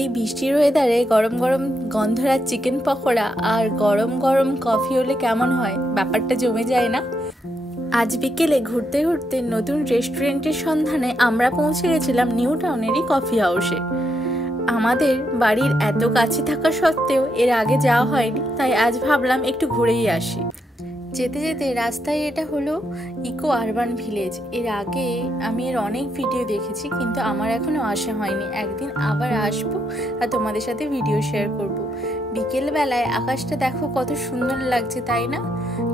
এই বৃষ্টির ওয়েদারে গরম গরম গন্ধরাজ চিকেন পকোড়া আর গরম গরম কফি হলে কেমন হয়, ব্যাপারটা জমে যায় না? আজ বিকেলে ঘুরতে ঘুরতে নতুন রেস্টুরেন্টের সন্ধানে আমরা পৌঁছে গেছিলাম নিউ টাউনেরই কফি হাউসে। আমাদের বাড়ির এত কাছে থাকা সত্ত্বেও এর আগে যাওয়া হয়নি, তাই আজ ভাবলাম একটু ঘুরেই আসি। যেতে যেতে রাস্তায় এটা হলো ইকো আরবান ভিলেজ। এর আগে আমি এর অনেক ভিডিও দেখেছি, কিন্তু আমার এখনো আসা হয়নি। একদিন আবার আসবো আর তোমাদের সাথে ভিডিও শেয়ার করব। বিকেলবেলায় আকাশটা দেখো কত সুন্দর লাগছে, তাই না?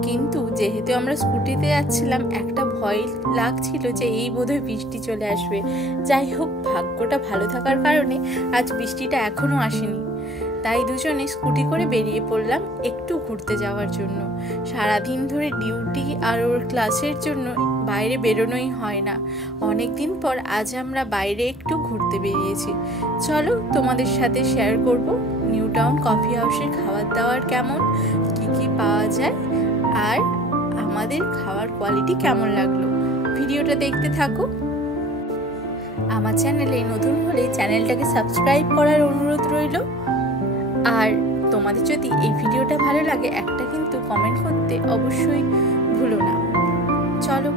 কিন্তু যেহেতু আমরা স্কুটিতে যাচ্ছিলাম, একটা ভয় লাগছিল যে এই বোধহয় বৃষ্টি চলে আসবে। যাই হোক, ভাগ্যটা ভালো থাকার কারণে আজ বৃষ্টিটা এখনো আসেনি। তাই দুজনে স্কুটি করে বেরিয়ে পড়লাম একটু ঘুরতে যাওয়ার জন্য। সারাদিন ধরে ডিউটি আর ওর ক্লাসের জন্য বাইরে বেরোনোই হয় না। অনেক দিন পর আজ আমরা বাইরে একটু ঘুরতে বেরিয়েছি। চলো তোমাদের সাথে শেয়ার করব নিউ টাউন কফি হাউসের খাবার দাবার কেমন, কি কি পাওয়া যায়, আর আমাদের খাওয়ার কোয়ালিটি কেমন লাগলো। ভিডিওটা দেখতে থাকো। আমার চ্যানেলে নতুন হলে চ্যানেলটাকে সাবস্ক্রাইব করার অনুরোধ রইল। আর তোমাদের যদি এই ভিডিওটা ভালো লাগে, একটা কিন্তু কমেন্ট করতে অবশ্যই ভুলো না। চলো,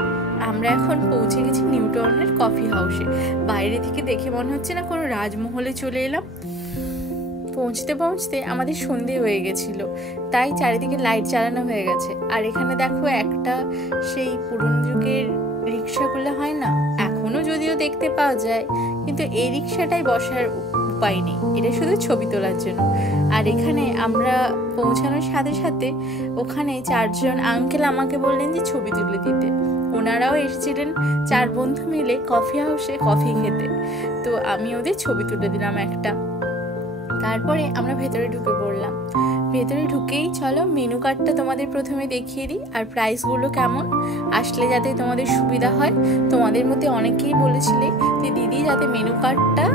আমরা এখন পৌঁছে গেছি নিউ টাউনের কফি হাউসে। বাইরে থেকে দেখে মনে হচ্ছে না কোনো রাজমহলে চলে এলাম। পৌঁছতে পৌঁছতে আমাদের সন্ধে হয়ে গেছিল, তাই চারিদিকে লাইট জ্বালানো হয়ে গেছে। আর এখানে দেখো একটা সেই পুরনো যুগের রিক্সাগুলো হয় না, এখনো যদিও দেখতে পাওয়া যায়, কিন্তু এই রিক্সাটাই বসার উপায় নেই, এটা শুধু ছবি তোলার জন্য। আর এখানে আমরা পৌঁছানোর সাথে সাথে ওখানে 4 জন আঙ্কেল আমাকে বললেন যে ছবি তুলে দিতে। ওনারাও এসেছিলেন 4 বন্ধু মিলে কফি হাউসে কফি খেতে, তো আমি ওদের ছবি তুলে দিলাম একটা। তারপরে আমরা ভেতরে ঢুকে পড়লাম। ভেতরে ঢুকেই চলো মেনু কার্ডটা তোমাদের প্রথমে দেখিয়ে দিই, আর প্রাইসগুলো কেমন, আসলে যাতে তোমাদের সুবিধা হয়। তোমাদের মধ্যে অনেকেই বলেছিলে যে দিদি যাতে মেনু কার্ডটা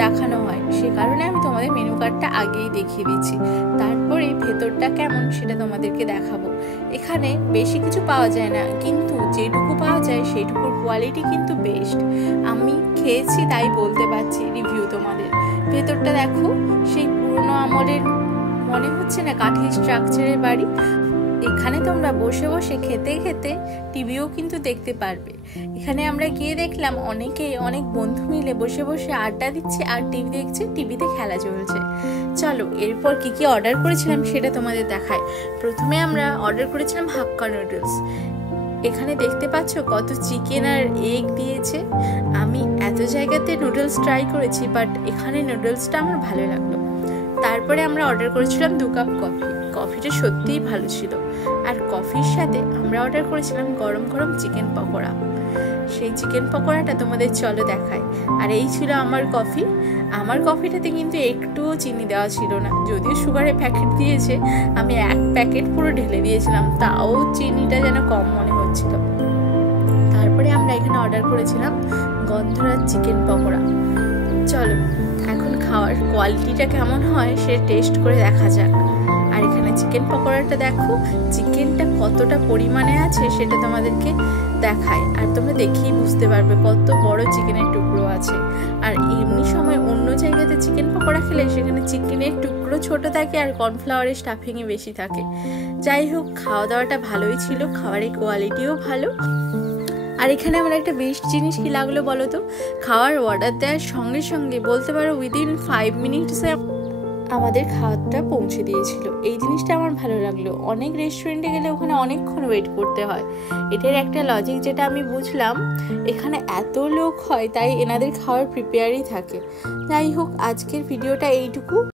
দেখানো হয়, সে কারণে আমি তোমাদের মেনু কার্ডটা আগেই দেখিয়ে দিচ্ছি। তারপরে ভেতরটা কেমন সেটা তোমাদেরকে দেখাবো। এখানে বেশি কিছু পাওয়া যায় না, কিন্তু যেটুকু পাওয়া যায় সেইটুকুর কোয়ালিটি কিন্তু বেস্ট। আমি খেয়েছি তাই বলতে পারছি রিভিউ তোমাদের। ভেতরটা দেখো, সেই পুরোনো আমলের মনে হচ্ছে না, কাঠের স্ট্রাকচারের বাড়ি। এখানে তোমরা বসে বসে খেতে খেতে টিভিও কিন্তু দেখতে পারবে। এখানে আমরা গিয়ে দেখলাম অনেক বন্ধু মিলে বসে বসে আড্ডা দিচ্ছে আর টিভি দেখছে, টিভিতে খেলা চলছে। চলো, এরপর কি কি অর্ডার করেছিলাম সেটা তোমাদের দেখায়। প্রথমে আমরা অর্ডার করেছিলাম হাক্কা নুডলস। এখানে দেখতে পাচ্ছ কত চিকেন আর এগ দিয়েছে। আমি এত জায়গাতে নুডলস ট্রাই করেছি, বাট এখানে নুডলসটা আমার ভালো লাগলো। তারপরে আমরা অর্ডার করেছিলাম 2 কাপ কফি। কফিটা সত্যিই ভালো ছিল। আর কফির সাথে আমরা অর্ডার করেছিলাম গরম গরম চিকেন পকোড়া। সেই চিকেন পকোড়াটা তোমাদের চলো দেখায়। আর এই ছিল আমার কফি। আমার কফিটাতে কিন্তু একটুও চিনি দেওয়া ছিল না, যদিও সুগারের প্যাকেট দিয়েছে। আমি 1 প্যাকেট পুরো ঢেলে দিয়েছিলাম, তাও চিনিটা যেন কম মনে হচ্ছিল। তারপরে আমরা এখানে অর্ডার করেছিলাম গন্ধরাজ চিকেন পকোড়া। চলো, এখন খাওয়ার কোয়ালিটিটা কেমন হয় সে টেস্ট করে দেখা যাক। আর এখানে চিকেন পকোড়াটা দেখো, চিকেনটা কতটা পরিমাণে আছে সেটা তোমাদেরকে দেখায়। আর তোমরা দেখেই বুঝতে পারবে কত বড় চিকেনের টুকরো আছে। আর এমনি সময় অন্য জায়গাতে চিকেন পকোড়া খেলে সেখানে চিকেনের টুকরো ছোট থাকে আর কর্নফ্লাওয়ারের স্টাফিংয়ে বেশি থাকে। যাই হোক, খাওয়া দাওয়াটা ভালোই ছিল, খাবারের কোয়ালিটিও ভালো। আর এখানে আমার একটা বেস্ট জিনিস কি লাগলো বলো তো, খাওয়ার অর্ডার দেওয়ার সঙ্গে সঙ্গে বলতে পারো উইদিন 5 মিনিটসে আমাদের খাওয়াটা পৌঁছে দিয়েছিল। এই জিনিসটা আমার ভালো লাগলো। অনেক রেস্টুরেন্টে গেলে ওখানে অনেকক্ষণ ওয়েট করতে হয়। এটার একটা লজিক যেটা আমি বুঝলাম, এখানে এত লোক হয় তাই এনাদের খাওয়ার প্রিপেয়ারই থাকে। যাই হোক, আজকের ভিডিওটা এইটুকু।